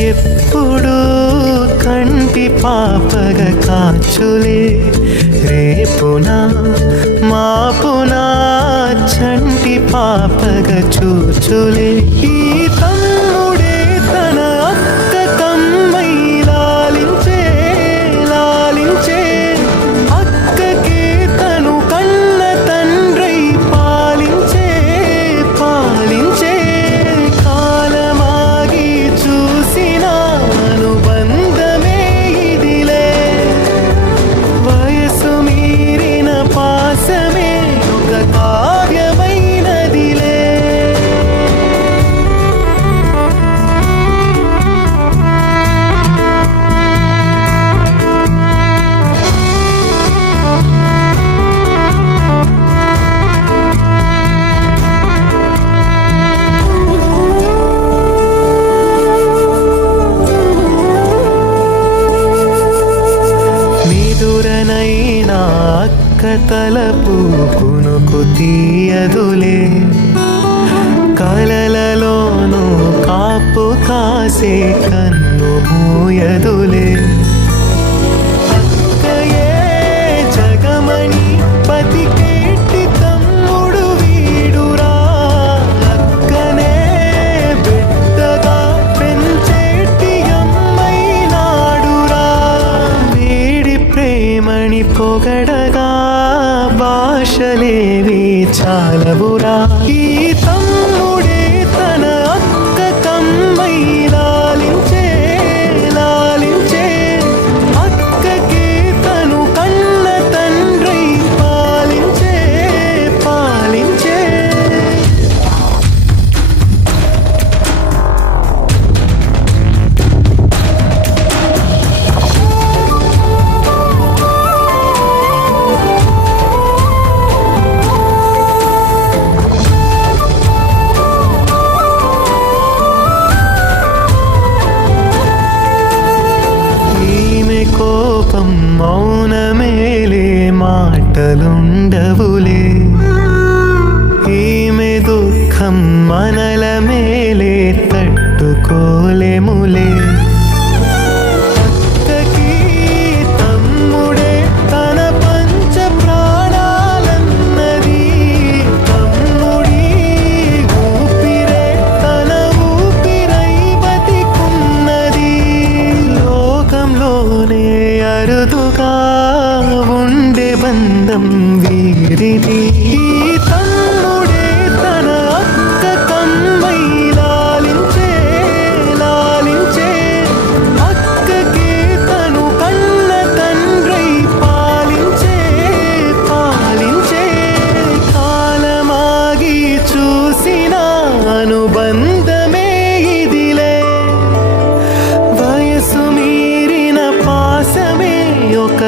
ఎప్పుడు కంటి పాపగా కాచులే రేపునా మాపునా చంటి పాపగా చూచులే ఈ తమ్ముడే తన అక్క కమ్మై లాలించే లాలించే అక్కకే తను కన్న తండ్రై పాలించే పాలించే కాలమాగి చూసిన అనుబంధమే ఇదిలే వయసు మీరిన పాసమే ఒక కావ్యమైనదిలే నిదురనైనా అక్క తలపు కునుకు తీయదులే కలలలోనూ కాపు కాసే కన్ను మూయదులే అక్కయే జగమణి బతికేటి తమ్ముడు వీడురా అక్కనే బిడ్డగా పెంచేటి అమ్మైనాడురా వీడి ప్రేమని పొగడగా భాషలేవి చాలవురా ఈ తమ్ముడే తన అక్క కమ్మై లాలించే లాలించే అక్కకే తను కన్న తండ్రై పాలించే పాలించే ఈమె కోపం మౌనమేలే మాటలుండవులే ఈమె దుఃఖం మనల మేలే తట్టుకోలేములే అక్కకి తమ్ముడే తన పంచ ప్రాణాలన్నది తమ్ముడి ఊపిరే తన ఊపిరై బతికున్నది లోకంలోనే అరుదుగా ఉండే బంధం వీరిది ఈ తమ్ముడే తన అక్క కమ్మై లాలించే లాలించే అక్కకే తను కన్న తండ్రై పాలించే పాలించే కాలమాగి చూసిన అనుబంధమే ఇదిలే వయసు మీరిన పాసమే ఒక